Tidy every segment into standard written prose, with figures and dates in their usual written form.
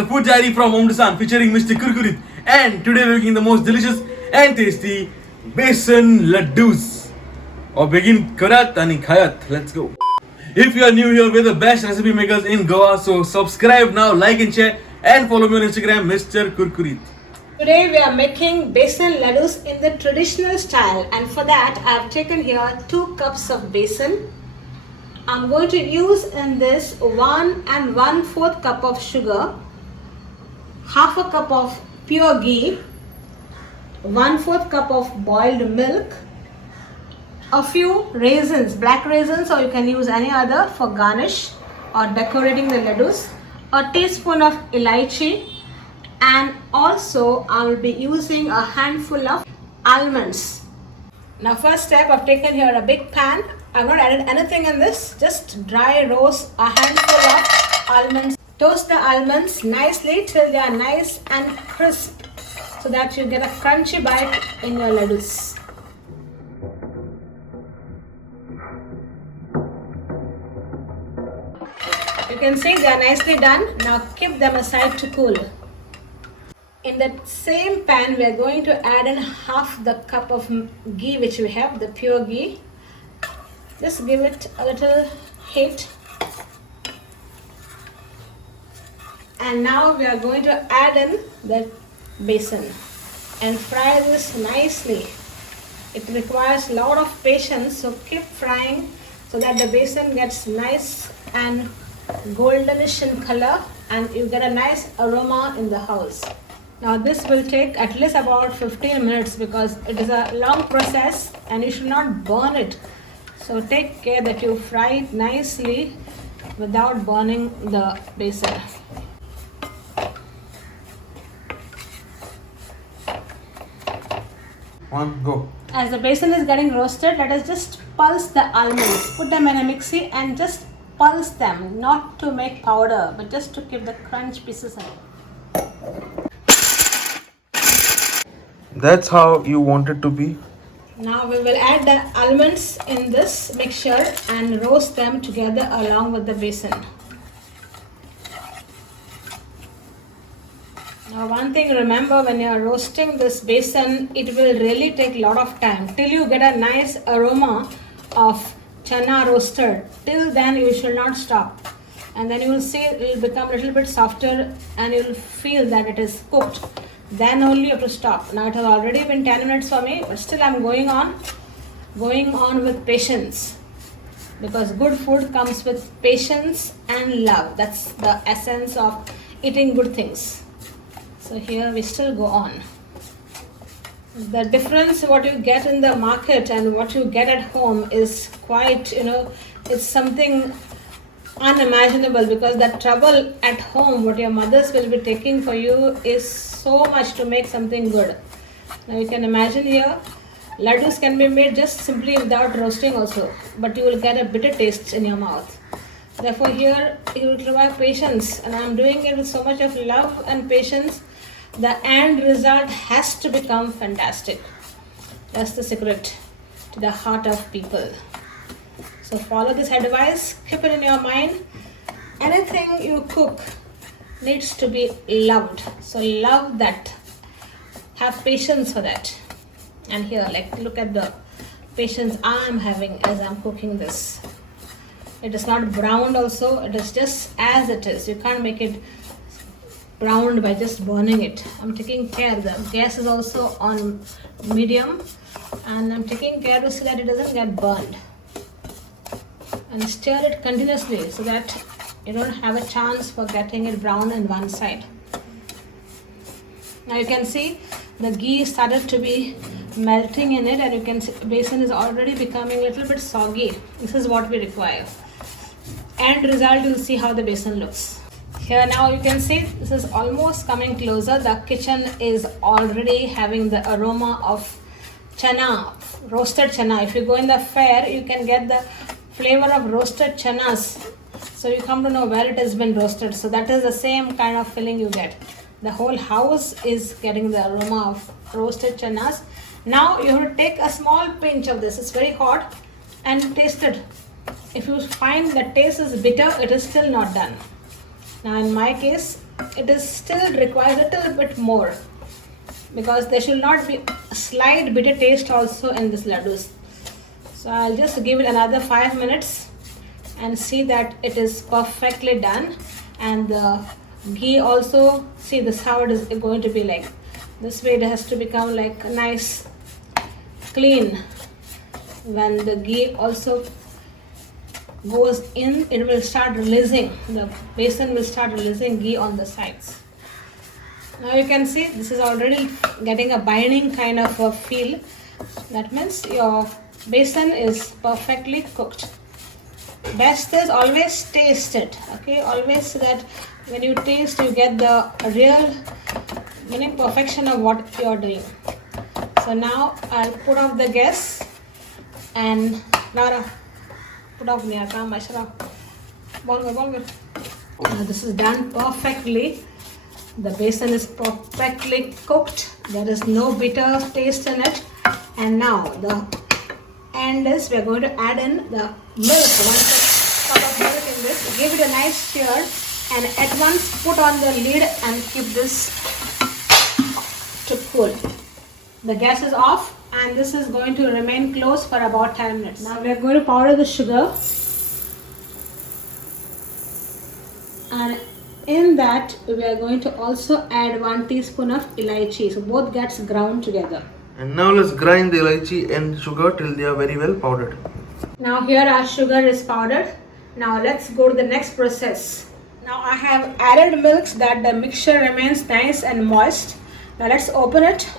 the food diary from Besan featuring Mr. Kurkurit. And today we're making the most delicious and tasty Besan Laddoos. Or begin Karat and Khayat. Let's go. If you are new here, we're the best recipe makers in Goa. So subscribe now, like and share, and follow me on Instagram, Mr. Kurkurit. Today we are making besan laddus in the traditional style, and for that I have taken here 2 cups of besan. I'm going to use in this 1 1/4 cup of sugar, half a cup of pure ghee, 1/4 cup of boiled milk, a few raisins, black raisins, or you can use any other for garnish or decorating the laddus, a teaspoon of elaichi, and also I will be using a handful of almonds. Now first step, I've taken here a big pan. I've not added anything in this, just dry roast a handful of almonds. Toast the almonds nicely till they are nice and crisp so that you get a crunchy bite in your laddus. You can see they are nicely done. Now keep them aside to cool. In that same pan, we are going to add in half the cup of ghee which we have, the pure ghee. Just give it a little heat. And now we are going to add in the besan and fry this nicely. It requires a lot of patience, so keep frying so that the besan gets nice and goldenish in color and you get a nice aroma in the house. Now this will take at least about 15 minutes because it is a long process and you should not burn it. So take care that you fry it nicely without burning the besan. One, go. As the besan is getting roasted, let us just pulse the almonds. Put them in a mixie and just pulse them, not to make powder, but just to keep the crunch pieces in. That's how you want it to be. Now we will add the almonds in this mixture and roast them together along with the besan. Now one thing remember, when you are roasting this besan, it will really take a lot of time till you get a nice aroma of chana roasted. Till then you should not stop, and then you will see it will become a little bit softer and you will feel that it is cooked. Then only you have to stop. Now it has already been 10 minutes for me, but still I'm going on with patience, because good food comes with patience and love. That's the essence of eating good things. So here we still go on. The difference what you get in the market and what you get at home is quite, it's something unimaginable, because the trouble at home what your mothers will be taking for you is so much to make something good. Now you can imagine here, laddus can be made just simply without roasting also, but you will get a bitter taste in your mouth. Therefore here you will require patience, and I am doing it with so much of love and patience. The end result has to become fantastic. That's the secret to the heart of people. So follow this advice, keep it in your mind. Anything you cook needs to be loved. So love that. Have patience for that. And here, look at the patience I am having as I'm cooking this. It is not browned also, it is just as it is. You can't make it browned by just burning it. I'm taking care. The gas is also on medium, and I'm taking care to see that it doesn't get burned. And stir it continuously so that you don't have a chance for getting it brown on one side. Now you can see the ghee started to be melting in it, and you can see besan is already becoming a little bit soggy. This is what we require. End result, you'll see how the besan looks. Here now you can see this is almost coming closer. The kitchen is already having the aroma of chana, roasted chana. If you go in the fair, you can get the flavor of roasted chanas. So you come to know where it has been roasted. So that is the same kind of feeling you get. The whole house is getting the aroma of roasted chanas. Now you have to take a small pinch of this. It's very hot, and taste it. If you find the taste is bitter, it is still not done. Now in my case, it is still requires a little bit more, because there should not be a slight bitter taste also in this laddus. So I'll just give it another 5 minutes and see that it is perfectly done. And the ghee also, see this how it is going to be like. This way it has to become like nice, clean. When the ghee also goes in, it will start releasing, the besan will start releasing ghee on the sides. Now you can see this is already getting a binding kind of a feel. That means your besan is perfectly cooked. Best is always taste it, okay? Always so that when you taste, you get the real meaning perfection of what you are doing. So now I'll put off the gas and Lara, put off near kam Aishra. Now this is done perfectly. The besan is perfectly cooked. There is no bitter taste in it. And now the end is we are going to add in the milk. 1 cup of milk in this. Give it a nice stir and at once put on the lid and keep this to cool. The gas is off and this is going to remain closed for about 10 minutes. Now we are going to powder the sugar, and in that we are going to also add 1 teaspoon of elaichi. So both gets ground together. And now let's grind the elaichi and sugar till they are very well powdered. Now here our sugar is powdered. Now let's go to the next process. Now I have added milk so that the mixture remains nice and moist. Now let's open it.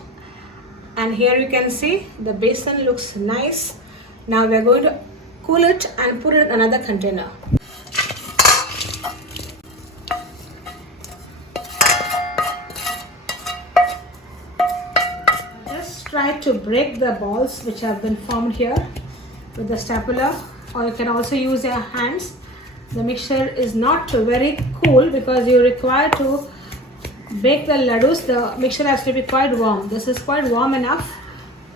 And here you can see the besan looks nice. Now we are going to cool it and put it in another container. Just try to break the balls which have been formed here with the stapler, or you can also use your hands. The mixture is not very cool because you require to bake the laddus. The mixture has to be quite warm. This is quite warm enough.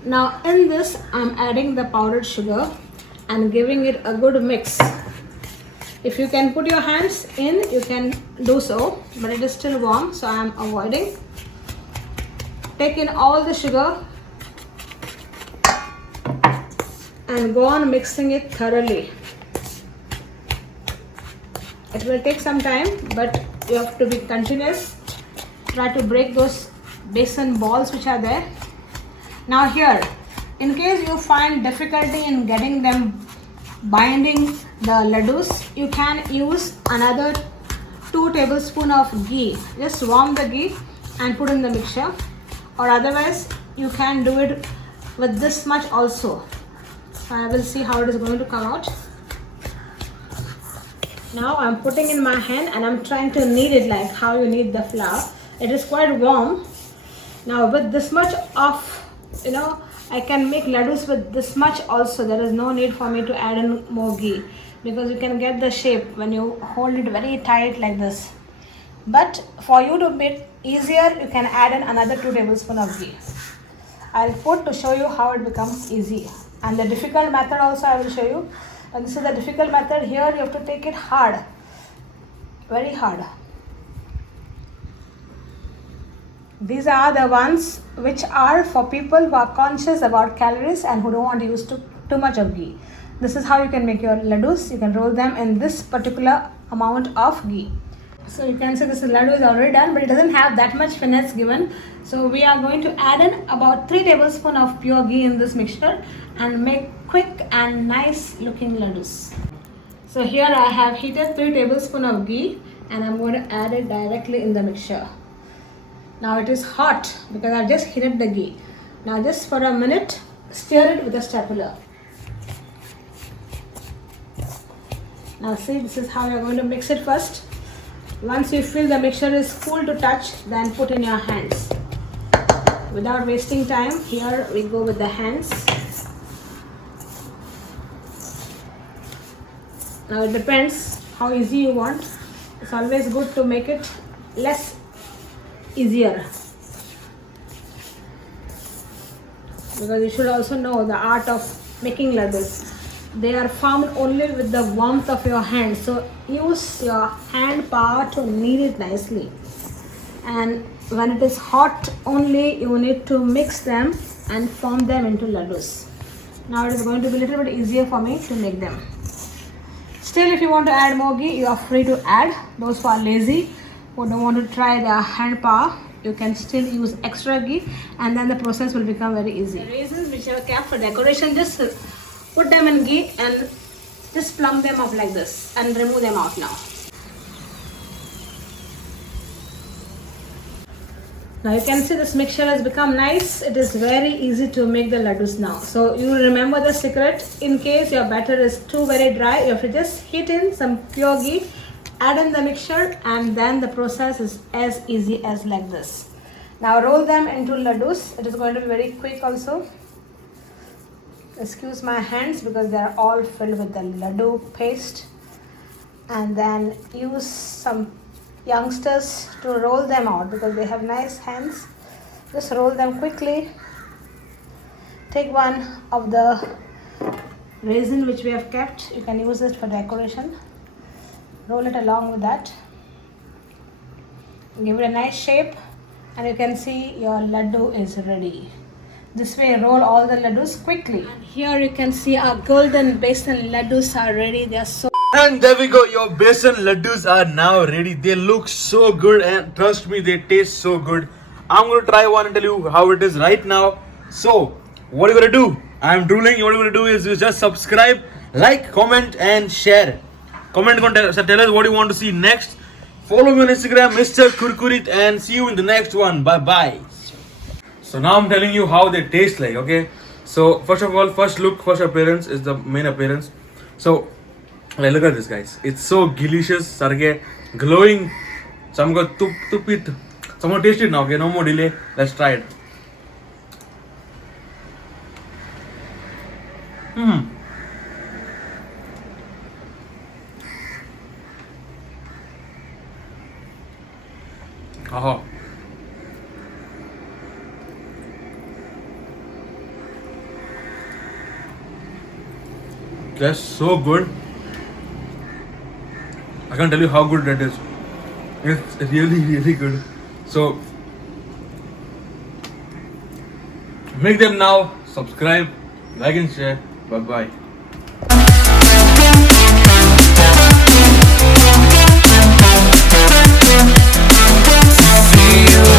Now in this I'm adding the powdered sugar and giving it a good mix. If you can put your hands in, you can do so, but it is still warm, so I am avoiding. Take in all the sugar and go on mixing it thoroughly. It will take some time, but you have to be continuous. Try to break those besan balls which are there. Now here, in case you find difficulty in getting them binding the laddus, you can use another 2 tablespoons of ghee. Just warm the ghee and put in the mixture, or otherwise you can do it with this much also. So I will see how it is going to come out. Now I'm putting in my hand and I'm trying to knead it like how you knead the flour. It is quite warm. Now with this much of, I can make laddus with this much also. There is no need for me to add in more ghee, because you can get the shape when you hold it very tight like this. But for you to make it easier, you can add in another 2 tablespoons of ghee. I'll put to show you how it becomes easy. And the difficult method also I will show you. And this is the difficult method. Here you have to take it hard, very hard. These are the ones which are for people who are conscious about calories and who don't want to use too much of ghee. This is how you can make your laddus. You can roll them in this particular amount of ghee. So you can see this laddu is already done, but it doesn't have that much finesse given. So we are going to add in about 3 tablespoons of pure ghee in this mixture and make quick and nice looking laddus. So here I have heated 3 tablespoons of ghee and I'm going to add it directly in the mixture. Now it is hot because I just heated the ghee. Now just for a minute, stir it with a stapler. Now see, this is how you are going to mix it first. Once you feel the mixture is cool to touch, then put in your hands. Without wasting time, here we go with the hands. Now it depends how easy you want. It's always good to make it less easier, because you should also know the art of making laddus. They are formed only with the warmth of your hand, so use your hand power to knead it nicely. and when it is hot only you need to mix them and form them into laddus. Now it is going to be a little bit easier for me to make them. Still, if you want to add more ghee, you are free to add. Those who are lazy, who don't want to try the hand power, you can still use extra ghee, and then the process will become very easy. The raisins which are kept for decoration, just put them in ghee and just plump them up like this and remove them out now. Now you can see this mixture has become nice. It is very easy to make the laddus now. So you remember the secret. In case your batter is too very dry, you have to just heat in some pure ghee, add in the mixture, and then the process is as easy as like this. Now roll them into laddus. It is going to be very quick also. Excuse my hands because they are all filled with the laddu paste. And then use some youngsters to roll them out because they have nice hands. Just roll them quickly. Take one of the raisin which we have kept. You can use it for decoration. Roll it along with that. Give it a nice shape, and you can see your laddu is ready. This way, roll all the laddus quickly. And here you can see our golden besan laddus are ready. They are so. And there we go, your besan laddus are now ready. They look so good, and trust me, they taste so good. I'm going to try one and tell you how it is right now. So, what are you going to do? I'm drooling. What you're going to do is you just subscribe, like, comment and share. Comment, tell us what you want to see next. Follow me on Instagram, Mr. Kurkurit, and see you in the next one. Bye-bye. So now I'm telling you how they taste like, okay? So, first of all, first look, first appearance is the main appearance. So, like, look at this, guys. It's so delicious, sarge, glowing. So I'm going to tupit. So I'm going to taste it now, okay? No more delay. Let's try it. Oh. That's so good. I can't tell you how good that is. It's really, really good. So, make them now. Subscribe, like and share. Bye-bye. See you